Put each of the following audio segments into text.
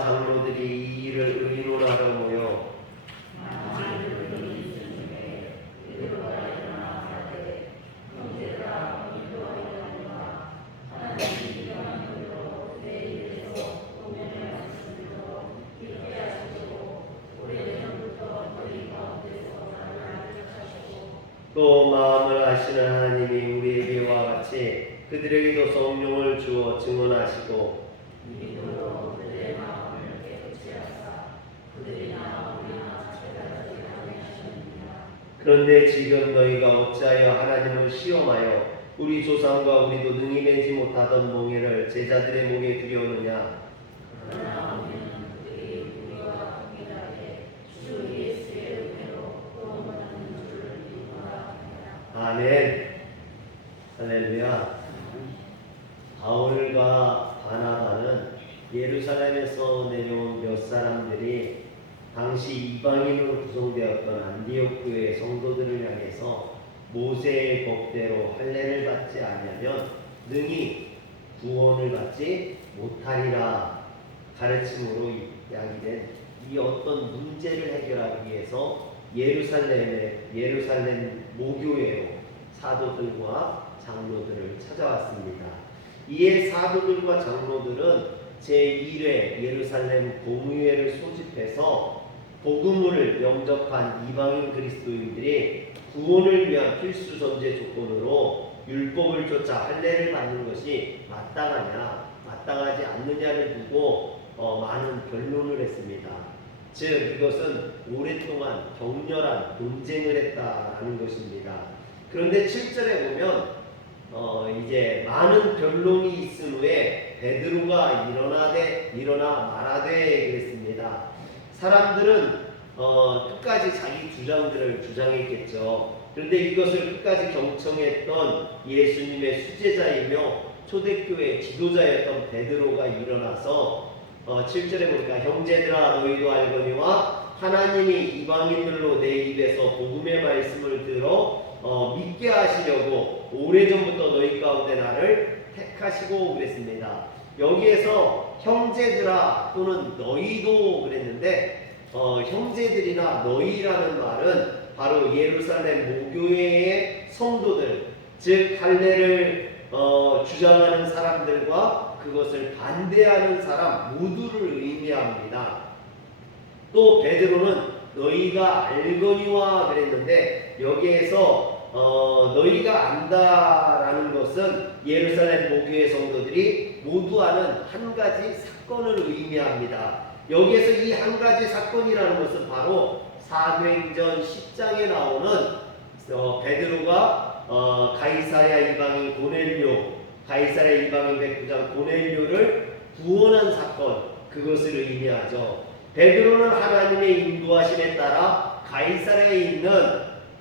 베드로와 장로들이 이 일을 의논하러 모여 또 마음을 아시는 하나님이 우리에게와 같이 그들에게도 성령을 주어 증언하시고 그런데 지금 너희가 어찌하여 하나님을 시험하여 우리 조상과 우리도 능히 내지 못하던 몽해를 제자들의 목에 두려우느냐. 아멘. 할렐루야. 바울과 바나바는 예루살렘에서 내려온 몇 사람들이 당시 이방인으로 구성되었던 안디옥 교회 성도들을 향해서 모세의 법대로 할례를 받지 않으면 능히 구원을 받지 못하리라 가르침으로 야기된 이 어떤 문제를 해결하기 위해서 예루살렘 모교회로 사도들과 장로들을 찾아왔습니다. 이에 사도들과 장로들은 제1회 예루살렘 공의회를 소집해서 복음을 영접한 이방인 그리스도인들이 구원을 위한 필수 전제 조건으로 율법을 쫓아 할례를 받는 것이 마땅하냐 마땅하지 않느냐를 두고 많은 변론을 했습니다. 즉 이것은 오랫동안 격렬한 논쟁을 했다라는 것입니다. 그런데 7절에 보면 이제 많은 변론이 있은 후에 베드로가 일어나 말하되 그랬습니다. 사람들은 끝까지 자기 주장들을 주장했겠죠. 그런데 이것을 끝까지 경청했던 예수님의 수제자이며 초대교회 지도자였던 베드로가 일어나서 7절에 보니까 형제들아 너희도 알거니와 하나님이 이방인들로 내 입에서 복음의 말씀을 들어 믿게 하시려고 오래전부터 너희 가운데 나를 택하시고 그랬습니다. 여기에서 형제들아 또는 너희도 그랬는데 형제들이나 너희라는 말은 바로 예루살렘 모교회의 성도들, 즉 할례를 주장하는 사람들과 그것을 반대하는 사람 모두를 의미합니다. 또 베드로는 너희가 알거니와 그랬는데 여기에서 너희가 안다라는 것은 예루살렘 모교회 성도들이 모두 아는 한 가지 사건을 의미합니다. 여기에서 이 한 가지 사건이라는 것은 바로 사도행전 10장에 나오는 베드로가 가이사랴 이방인 고넬료, 가이사랴 이방인 백부장 고넬료를 구원한 사건, 그것을 의미하죠. 베드로는 하나님의 인도하심에 따라 가이사랴에 있는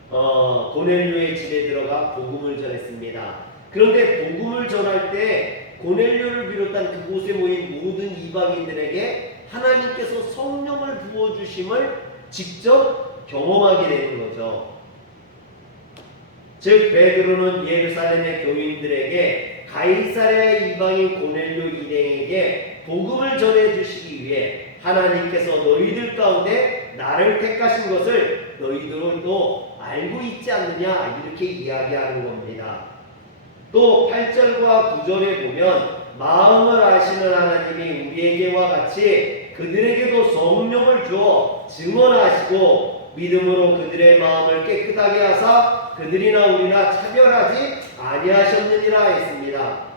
고넬료의 집에 들어가 복음을 전했습니다. 그런데 복음을 전할 때 고넬료를 비롯한 그곳에 모인 모든 이방인들에게 하나님께서 성령을 부어주심을 직접 경험하게 되는 거죠. 즉 베드로는 예루살렘의 교인들에게 가이사랴 이방인 고넬료 일행에게 복음을 전해주시기 위해 하나님께서 너희들 가운데 나를 택하신 것을 너희들도 알고 있지 않느냐 이렇게 이야기하는 겁니다. 또 8절과 9절에 보면 마음을 아시는 하나님이 우리에게와 같이 그들에게도 성령을 주어 증언하시고 믿음으로 그들의 마음을 깨끗하게 하사 그들이나 우리나 차별하지 아니하셨느니라 했습니다.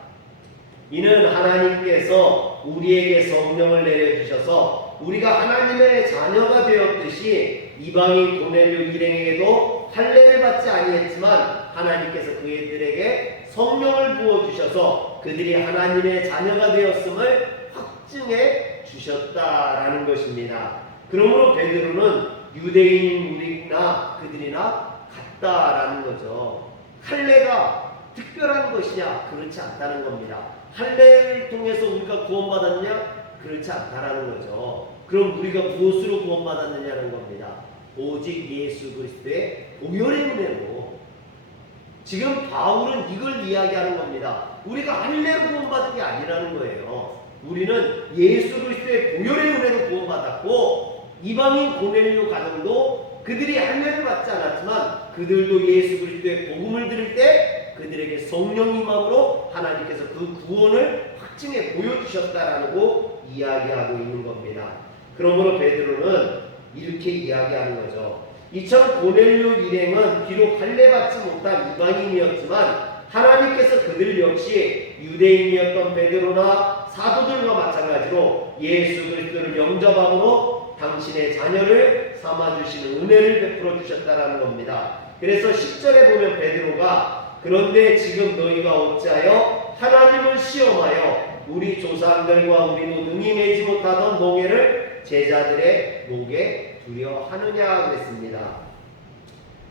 이는 하나님께서 우리에게 성령을 내려주셔서 우리가 하나님의 자녀가 되었듯이 이방인 고넬료 일행에게도 할례를 받지 아니했지만 하나님께서 그들에게 성령을 부어주셔서 그들이 하나님의 자녀가 되었음을 확증해 주셨다라는 것입니다. 그러므로 베드로는 유대인인 우리나 그들이나 같다라는 거죠. 할례가 특별한 것이냐? 그렇지 않다는 겁니다. 할례를 통해서 우리가 구원받았냐? 그렇지 않다라는 거죠. 그럼 우리가 무엇으로 구원받았느냐는 겁니다. 오직 예수 그리스도의 보혈의 은혜로. 지금 바울은 이걸 이야기하는 겁니다. 우리가 할례로 구원받은 게 아니라는 거예요. 우리는 예수 그리스도의 보혈의 받았고, 이방인 고넬료 가정도 그들이 할례를 받지 않았지만 그들도 예수 그리스도의 복음을 들을 때 그들에게 성령 임함으로 하나님께서 그 구원을 확증해 보여주셨다라고 이야기하고 있는 겁니다. 그러므로 베드로는 이렇게 이야기하는 거죠. 이처럼 고넬료 일행은 비록 할례받지 못한 이방인이었지만 하나님께서 그들 역시 유대인이었던 베드로나 사도들과 마찬가지로 예수 그리스도를 영접함으로 당신의 자녀를 삼아주시는 은혜를 베풀어 주셨다라는 겁니다. 그래서 10절에 보면 베드로가 그런데 지금 너희가 어찌하여 하나님을 시험하여 우리 조상들과 우리도 능히 매지 못하던 몽에를 제자들의 목에 두려 하느냐 그랬습니다.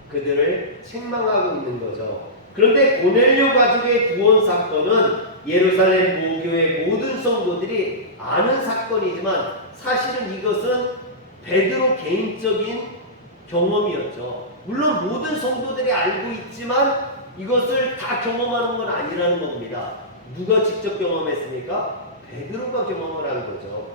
그들을 책망하고 있는 거죠. 그런데 고넬료 가족의 구원 사건은 예루살렘 모교의 모든 성도들이 아는 사건이지만 사실은 이것은 베드로 개인적인 경험이었죠. 물론 모든 성도들이 알고 있지만 이것을 다 경험하는 건 아니라는 겁니다. 누가 직접 경험했습니까? 베드로가 경험을 한 거죠.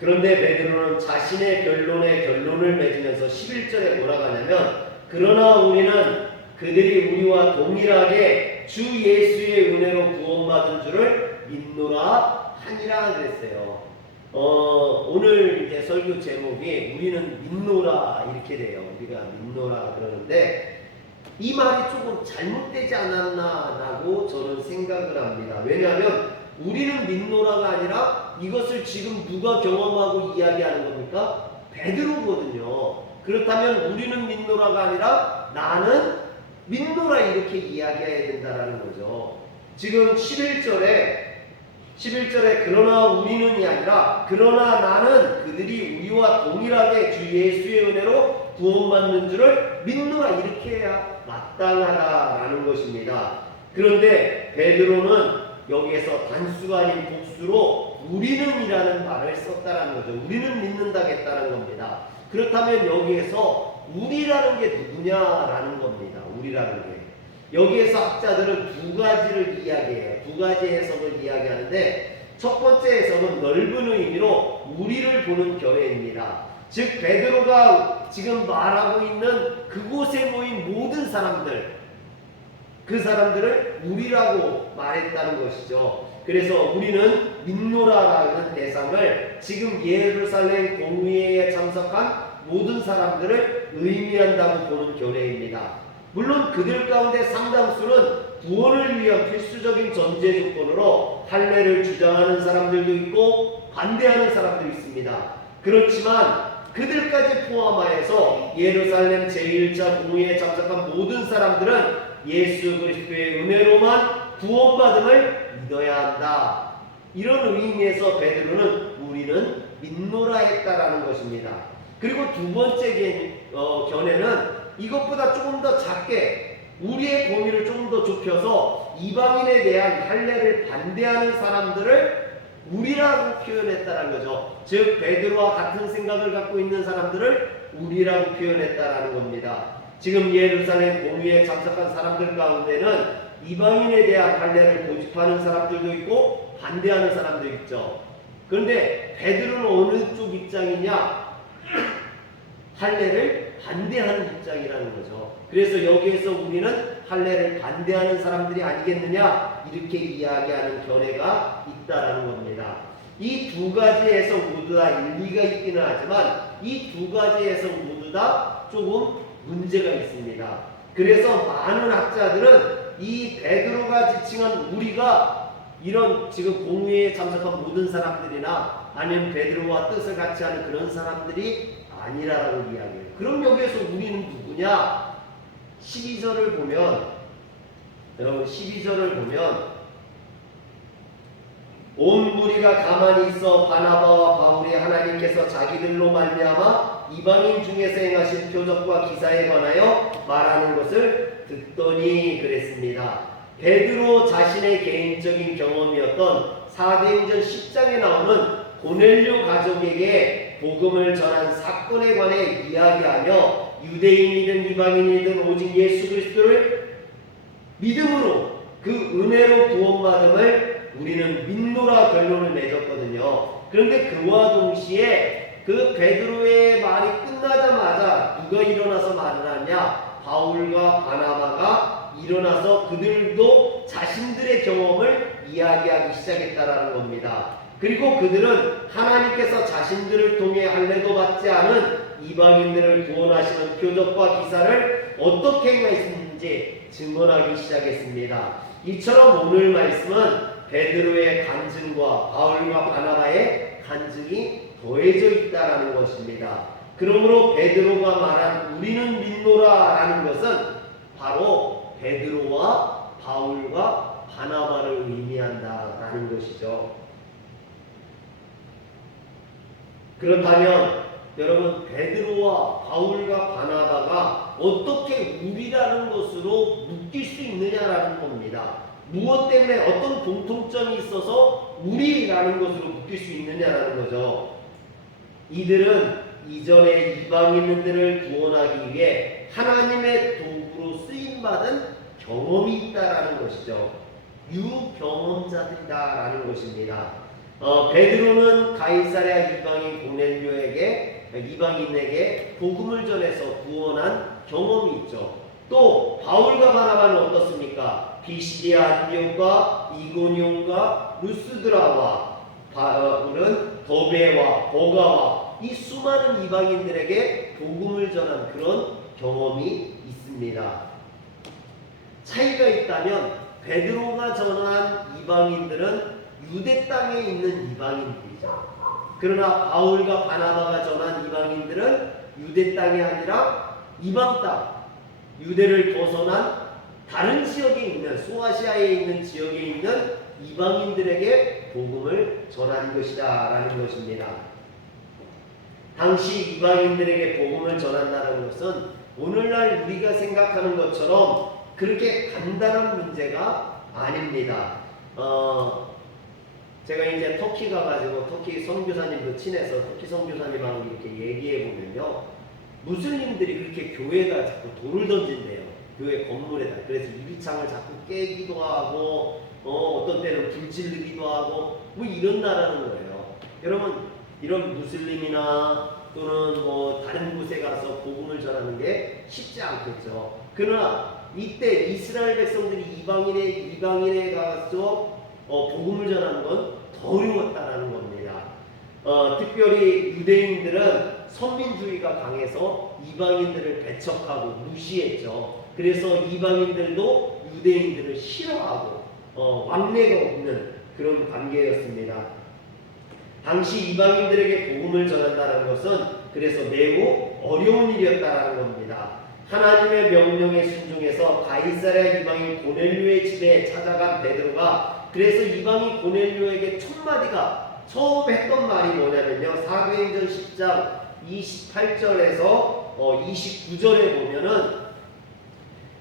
그런데 베드로는 자신의 결론을 맺으면서 11절에 뭐라고 하냐면 그러나 우리는 그들이 우리와 동일하게 주 예수의 은혜로 구원받은 줄을 믿노라 하니라 그랬어요. 오늘 이제 설교 제목이 우리는 믿노라 이렇게 돼요. 우리가 믿노라 그러는데 이 말이 조금 잘못되지 않았나라고 저는 생각을 합니다. 왜냐하면 우리는 믿노라가 아니라 이것을 지금 누가 경험하고 이야기하는 겁니까? 베드로거든요. 그렇다면 우리는 믿노라가 아니라 나는 믿노라 이렇게 이야기해야 된다라는 거죠. 지금 11절에 그러나 우리는이 아니라 그러나 나는 그들이 우리와 동일하게 주 예수의 은혜로 구원받는 줄을 믿노라 이렇게 해야 마땅하다라는 것입니다. 그런데 베드로는 여기에서 단수가 아닌 복수로 우리는이라는 말을 썼다라는 거죠. 우리는 믿는다겠다는 겁니다. 그렇다면 여기에서 우리라는 게 누구냐라는 겁니다. 우리라는 게. 여기에서 학자들은 두 가지를 이야기해요. 두 가지 해석을 이야기하는데 첫 번째 해석은 넓은 의미로 우리를 보는 교회입니다. 즉 베드로가 지금 말하고 있는 그곳에 모인 모든 사람들, 그 사람들을 우리라고 말했다는 것이죠. 그래서 우리는 믿노라라는 대상을 지금 예루살렘 공회에 참석한 모든 사람들을 의미한다고 보는 견해입니다. 물론 그들 가운데 상당수는 구원을 위한 필수적인 전제 조건으로 할례를 주장하는 사람들도 있고 반대하는 사람도 있습니다. 그렇지만 그들까지 포함하여서 예루살렘 제1차 공회에 참석한 모든 사람들은 예수 그리스도의 은혜로만 구원받음을 믿어야 한다. 이런 의미에서 베드로는 우리는 믿노라 했다라는 것입니다. 그리고 두 번째 견해는 이것보다 조금 더 작게 우리의 범위를 조금 더 좁혀서 이방인에 대한 할례를 반대하는 사람들을 우리라고 표현했다라는 거죠. 즉 베드로와 같은 생각을 갖고 있는 사람들을 우리라고 표현했다라는 겁니다. 지금 예루살렘 공의에 참석한 사람들 가운데는 이방인에 대한 할례를 고집하는 사람들도 있고 반대하는 사람도 있죠. 그런데 베드로는 어느 쪽 입장이냐? 할례를 반대하는 입장이라는 거죠. 그래서 여기에서 우리는 할례를 반대하는 사람들이 아니겠느냐 이렇게 이야기하는 견해가 있다라는 겁니다. 이 두 가지에서 모두 다 일리가 있기는 하지만 이 두 가지에서 모두 다 조금 문제가 있습니다. 그래서 많은 학자들은 이 베드로가 지칭한 우리가 이런 지금 공회에 참석한 모든 사람들이나 아니면 베드로와 뜻을 같이 하는 그런 사람들이 아니라라고 이야기해요. 그럼 여기에서 우리는 누구냐? 12절을 보면 여러분 12절을 보면 온 무리가 가만히 있어 바나바와 바울이 하나님께서 자기들로 말미암아 이방인 중에서 행하신 표적과 기사에 관하여 말하는 것을 듣더니 그랬습니다. 베드로 자신의 개인적인 경험이었던 사도행전 10장에 나오는 고넬료 가족에게 복음을 전한 사건에 관해 이야기하며 유대인이든 이방인이든 오직 예수 그리스도를 믿음으로 그 은혜로 구원받음을 우리는 믿노라 결론을 맺었거든요. 거예요. 그런데 그와 동시에 그 베드로의 말이 끝나자마자 누가 일어나서 말을 하냐? 바울과 바나바가 일어나서 그들도 자신들의 경험을 이야기하기 시작했다라는 겁니다. 그리고 그들은 하나님께서 자신들을 통해 할례도 받지 않은 이방인들을 구원하시는 표적과 기사를 어떻게 행하셨는지 증언하기 시작했습니다. 이처럼 오늘 말씀은 베드로의 간증과 바울과 바나바의 간증이 더해져 있다라는 것입니다. 그러므로 베드로가 말한 우리는 믿노라라는 것은 바로 베드로와 바울과 바나바를 의미한다라는 것이죠. 그렇다면 여러분, 베드로와 바울과 바나바가 어떻게 우리라는 것으로 묶일 수 있느냐라는 겁니다. 무엇 때문에 어떤 공통점이 있어서 우리라는 것으로 묶일 수 있느냐라는 거죠. 이들은 이전에 이방인들을 구원하기 위해 하나님의 도구로 쓰임받은 경험이 있다라는 것이죠. 유경험자들이다라는 것입니다. 베드로는 가이사랴 이방인에게 복음을 전해서 구원한 경험이 있죠. 또 바울과 바나바는 어떻습니까? 비시디아 안디옥과 이고니온과 루스드라와 바울은 더베와 버가와 이 수많은 이방인들에게 복음을 전한 그런 경험이 있습니다. 차이가 있다면 베드로가 전한 이방인들은 유대 땅에 있는 이방인들이죠. 그러나 바울과 바나바가 전한 이방인들은 유대 땅이 아니라 이방 땅, 유대를 벗어난 다른 지역에 있는, 소아시아에 있는 지역에 있는 이방인들에게 복음을 전한 것이다 라는 것입니다. 당시 이방인들에게 복음을 전한다는 것은 오늘날 우리가 생각하는 것처럼 그렇게 간단한 문제가 아닙니다. 제가 이제 터키 가가지고 터키 선교사님도 친해서 터키 선교사님하고 이렇게 얘기해 보면요, 무슬림들이 그렇게 교회에다 자꾸 돌을 던진대요. 교회 건물에다. 그래서 유리창을 자꾸 깨기도 하고 어떤 때는 불 지르기도 하고 뭐 이런다라는 거예요. 여러분, 이런 무슬림이나 또는 뭐 다른 곳에 가서 복음을 전하는 게 쉽지 않겠죠. 그러나 이때 이스라엘 백성들이 이방인에 가서 복음을 전하는 건 더 어려웠다라는 겁니다. 특별히 유대인들은 선민주의가 강해서 이방인들을 배척하고 무시했죠. 그래서 이방인들도 유대인들을 싫어하고 왕래가 없는 그런 관계였습니다. 당시 이방인들에게 복음을 전한다는 것은 그래서 매우 어려운 일이었다는 겁니다. 하나님의 명령에 순종해서 가이사랴 이방인 고넬료의 집에 찾아간 베드로가 그래서 이방인 고넬료에게 첫 마디가 처음 했던 말이 뭐냐면요, 사도행전 10장 28절에서 29절에 보면은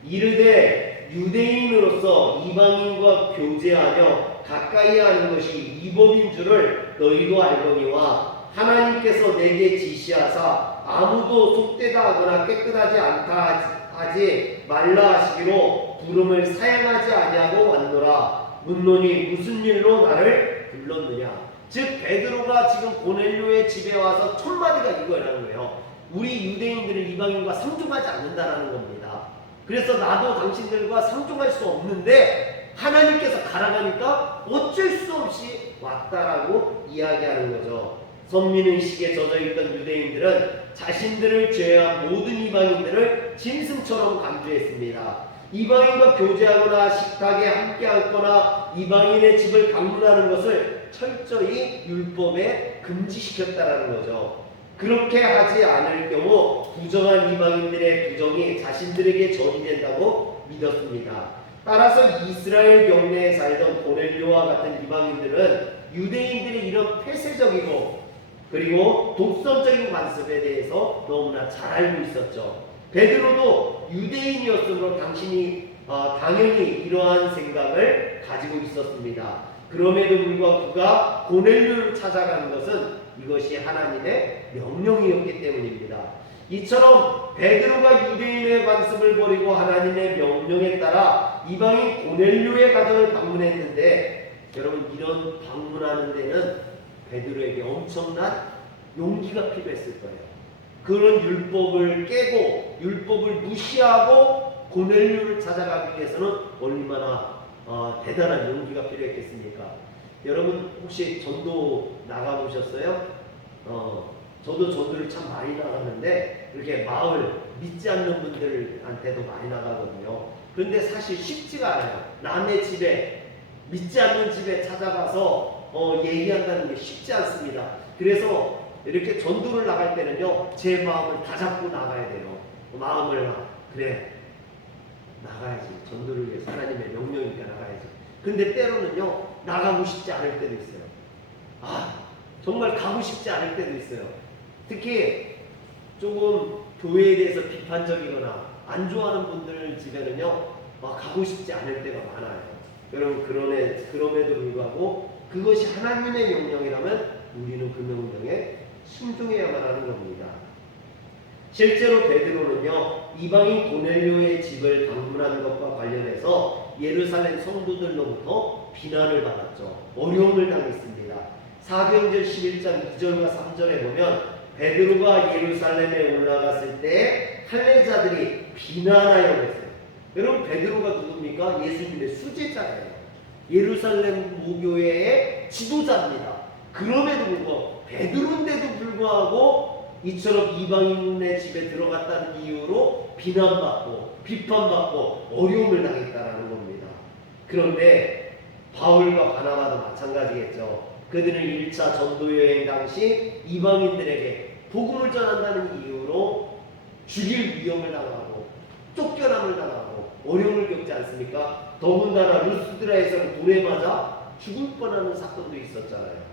이르되 유대인으로서 이방인과 교제하며 가까이 하는 것이 이법인 줄을 너희도 알거니와 하나님께서 내게 지시하사 아무도 속되다 하거나 깨끗하지 않다 하지 말라 하시기로 부름을 사양하지 아니하고 왔노라. 묻노니 무슨 일로 나를 불렀느냐. 즉 베드로가 지금 고넬료의 집에 와서 첫 마디가 이거라는 거예요. 우리 유대인들은 이방인과 상종하지 않는다라는 겁니다. 그래서 나도 당신들과 상종할 수 없는데 하나님께서 가라가니까 어쩔 수 없이 왔다라고 이야기하는 거죠. 선민의식에 젖어있던 유대인들은 자신들을 제외한 모든 이방인들을 짐승처럼 간주했습니다. 이방인과 교제하거나 식탁에 함께 앉거나 이방인의 집을 방문하는 것을 철저히 율법에 금지시켰다라는 거죠. 그렇게 하지 않을 경우 부정한 이방인들의 부정이 자신들에게 전이 된다고 믿었습니다. 따라서 이스라엘 경내에 살던 고넬료와 같은 이방인들은 유대인들의 이런 폐쇄적이고 그리고 독선적인 관습에 대해서 너무나 잘 알고 있었죠. 베드로도 유대인이었으므로 당연히 이러한 생각을 가지고 있었습니다. 그럼에도 불구하고 그가 고넬료를 찾아가는 것은 이것이 하나님의 명령이었기 때문입니다. 이처럼 베드로가 유대인의 관습을 버리고 하나님의 명령에 따라 이방인 고넬료의 가정을 방문했는데 여러분, 이런 방문하는 데는 베드로에게 엄청난 용기가 필요했을 거예요. 그런 율법을 깨고 율법을 무시하고 고넬료를 찾아가기 위해서는 얼마나 대단한 용기가 필요했겠습니까? 여러분 혹시 전도 나가보셨어요? 저도 전도를 참 많이 나갔는데 이렇게 마을 믿지 않는 분들한테도 많이 나가거든요. 그런데 사실 쉽지가 않아요. 남의 집에 믿지 않는 집에 찾아가서 얘기한다는 게 쉽지 않습니다. 그래서 이렇게 전도를 나갈 때는요, 제 마음을 다 잡고 나가야 돼요. 마음을 그래 나가야지. 전도를 위해서 하나님의 명령이니까 나가야지. 근데 때로는요, 나가고 싶지 않을 때도 있어요. 정말 가고 싶지 않을 때도 있어요. 특히 조금 교회에 대해서 비판적이거나 안 좋아하는 분들 집에는요, 가고 싶지 않을 때가 많아요. 여러분 그럼에도 불구하고 그것이 하나님의 명령이라면 우리는 그 명령에 순종해야만 하는 겁니다. 실제로 베드로는요, 이방인 고넬료의 집을 방문한 것과 관련해서 예루살렘 성도들로부터 비난을 받았죠. 어려움을 당했습니다. 사도행전 11장 2절과 3절에 보면 베드로가 예루살렘에 올라갔을 때 할례자들이 비난하여 그랬어요. 여러분 베드로가 누굽니까? 예수님의 수제자예요. 예루살렘 모교회의 지도자입니다. 그럼에도 불구하고 베드로인데도 불구하고 이처럼 이방인의 집에 들어갔다는 이유로 비난받고 비판받고 어려움을 당했다는 겁니다. 그런데 바울과 바나바도 마찬가지겠죠. 그들은 1차 전도여행 당시 이방인들에게 복음을 전한다는 이유로 죽일 위험을 당하고 쫓겨남을 당하고 어려움을 겪지 않습니까? 더군다나 루스드라에서는 돌에 맞아 죽을 뻔하는 사건도 있었잖아요.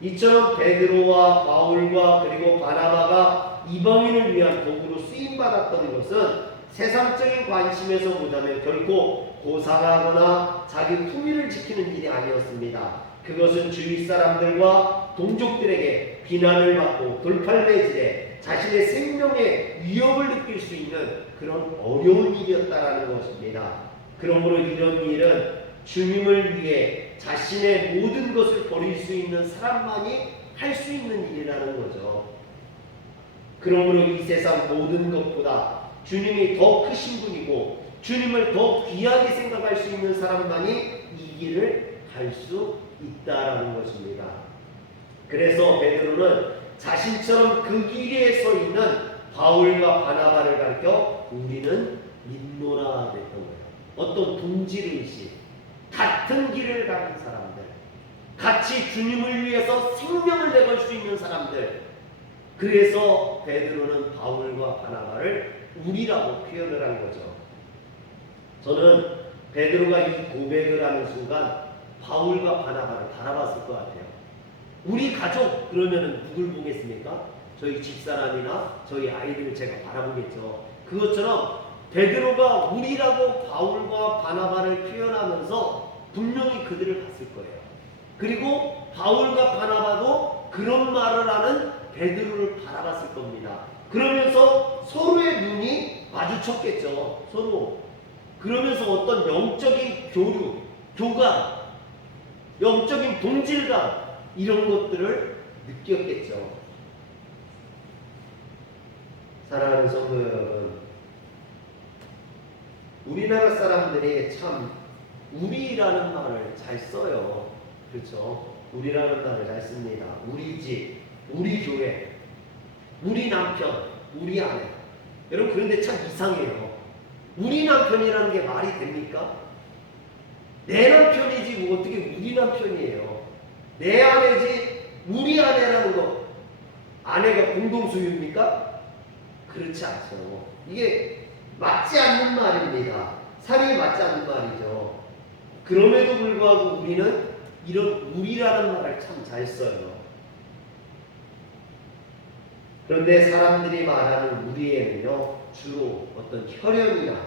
이처럼 베드로와 바울과 그리고 바나바가 이방인을 위한 도구로 쓰임받았던 것은 세상적인 관심에서보다는 결코 고상하거나 자기 품위를 지키는 일이 아니었습니다. 그것은 주위 사람들과 동족들에게 비난을 받고 돌팔매질에 자신의 생명에 위협을 느낄 수 있는 그런 어려운 일이었다라는 것입니다. 그러므로 이런 일은 주님을 위해 자신의 모든 것을 버릴 수 있는 사람만이 할 수 있는 일이라는 거죠. 그러므로 이 세상 모든 것보다 주님이 더 크신 분이고 주님을 더 귀하게 생각할 수 있는 사람만이 이 길을 갈 수 있다라는 것입니다. 그래서 베드로는 자신처럼 그 길에 서 있는 바울과 바나바를 가르쳐 우리는 믿노라 했던 거예요. 어떤 동질의식, 같은 길을 가는 사람들, 같이 주님을 위해서 생명을 내걸 수 있는 사람들. 그래서 베드로는 바울과 바나바를 우리라고 표현을 한 거죠. 저는 베드로가 이 고백을 하는 순간 바울과 바나바를 바라봤을 것 같아요. 우리 가족 그러면은 누굴 보겠습니까? 저희 집사람이나 저희 아이들을 제가 바라보겠죠. 그것처럼 베드로가 우리라고 바울과 바나바를 표현하면서 분명히 그들을 봤을 거예요. 그리고 바울과 바나바도 그런 말을 하는 베드로를 바라봤을 겁니다. 그러면서 서로의 눈이 마주쳤겠죠. 서로. 그러면서 어떤 영적인 교류, 교감, 영적인 동질감 이런 것들을 느꼈겠죠. 사랑하는 성도 여러분, 우리나라 사람들이 참 우리라는 말을 잘 써요. 그렇죠? 우리라는 말을 잘 씁니다. 우리 집, 우리 교회, 우리 남편, 우리 아내. 여러분 그런데 참 이상해요. 우리 남편이라는 게 말이 됩니까? 내 남편이지 뭐 어떻게 우리 남편이에요. 내 아내지 우리 아내라는 거 아내가 공동소유입니까? 그렇지 않죠. 이게 맞지 않는 말입니다. 삶에 맞지 않는 말이죠. 그럼에도 불구하고 우리는 이런 우리라는 말을 참 잘 써요. 그런데 사람들이 말하는 우리에는요, 주로 어떤 혈연이나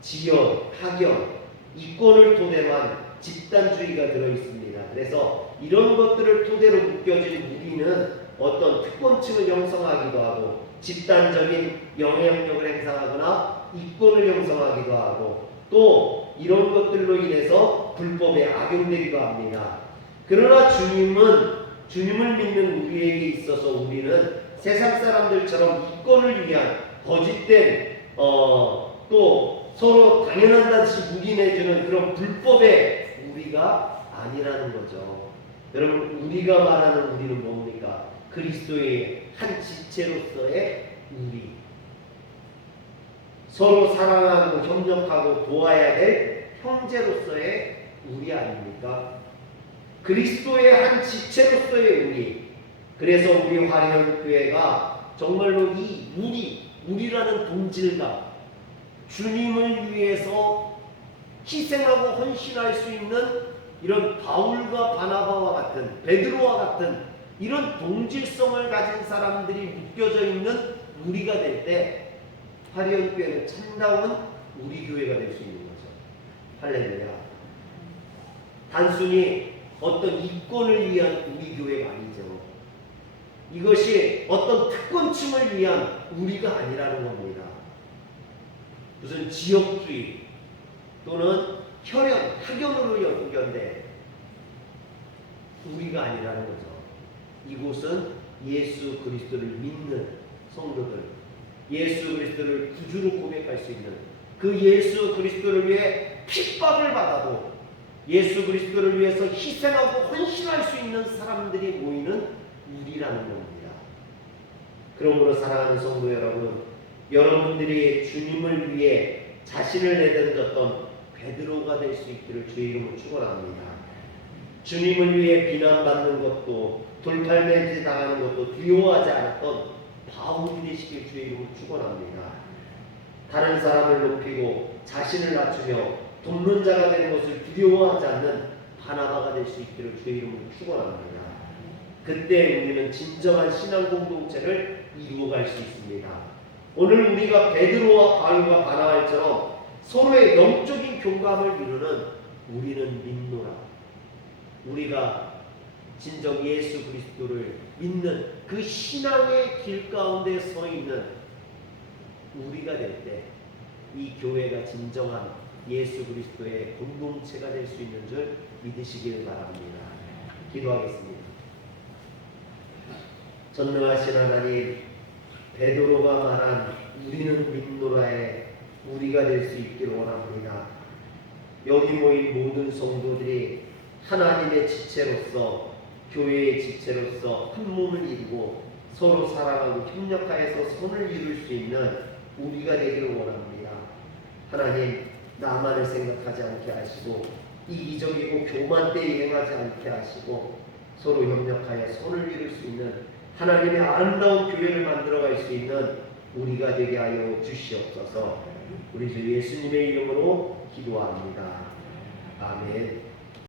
지연, 학연, 이권을 토대로 한 집단주의가 들어있습니다. 그래서 이런 것들을 토대로 묶여진 우리는 어떤 특권층을 형성하기도 하고 집단적인 영향력을 행사하거나 이권을 형성하기도 하고 또 이런 것들로 인해서 불법에 악용되기도 합니다. 그러나 주님은 주님을 믿는 우리에게 있어서 우리는 세상 사람들처럼 이권을 위한 거짓된 또 서로 당연한다듯이 묵인해주는 그런 불법의 우리가 아니라는 거죠. 여러분, 우리가 말하는 우리는 뭡니까? 그리스도의 한 지체로서의 우리, 서로 사랑하고 협력하고 도와야 될 형제로서의 우리 아닙니까? 그리스도의 한 지체로서의 우리. 그래서 우리 화련교회가 정말로 이 우리라는 동질감, 주님을 위해서 희생하고 헌신할 수 있는 이런 바울과 바나바와 같은, 베드로와 같은 이런 동질성을 가진 사람들이 묶여져 있는 우리가 될 때 화련교회는 참다운 우리 교회가 될 수 있는 거죠. 할렐루야. 단순히 어떤 이권을 위한 우리 교회가 아니죠. 이것이 어떤 특권층을 위한 우리가 아니라는 겁니다. 무슨 지역주의 또는 혈연, 학연으로 연결된 우리가 아니라는 거죠. 이곳은 예수 그리스도를 믿는 성도들, 예수 그리스도를 구주로 고백할 수 있는, 그 예수 그리스도를 위해 핍박을 받아도 예수 그리스도를 위해서 희생하고 헌신할 수 있는 사람들이 모이는 우리라는 겁니다. 그러므로 사랑하는 성도 여러분, 여러분들이 주님을 위해 자신을 내던졌던 베드로가 될 수 있기를 주의 이름으로 축원합니다. 주님을 위해 비난받는 것도 돌팔매질 당하는 것도 두려워하지 않았던 바울이 되시길 주의 이름으로 축원합니다. 다른 사람을 높이고 자신을 낮추며 돕는 자가 되는 것을 두려워하지 않는 바나바가 될 수 있기를 주의 이름으로 축원합니다. 그때 우리는 진정한 신앙 공동체를 이루어갈 수 있습니다. 오늘 우리가 베드로와 바울과 바나바처럼 서로의 영적인 교감을 이루는 우리는 믿노라. 우리가 진정 예수 그리스도를 믿는 그 신앙의 길 가운데 서 있는 우리가 될 때 이 교회가 진정한 예수 그리스도의 공동체가 될 수 있는 줄 믿으시길 바랍니다. 기도하겠습니다. 전능하신 하나님, 베드로가 말한 우리는 믿노라에 우리가 될 수 있기를 원합니다. 여기 모인 모든 성도들이 하나님의 지체로서, 교회의 지체로서 한 몸을 이루고 서로 사랑하고 협력하여서 선을 이룰 수 있는 우리가 되기를 원합니다. 하나님, 나만을 생각하지 않게 하시고 이기적이고 교만되이 행하지 않게 하시고 서로 협력하여 선을 이룰 수 있는 하나님의 아름다운 교회를 만들어갈 수 있는 우리가 되게 하여 주시옵소서. 우리 주 예수님의 이름으로 기도합니다. 아멘.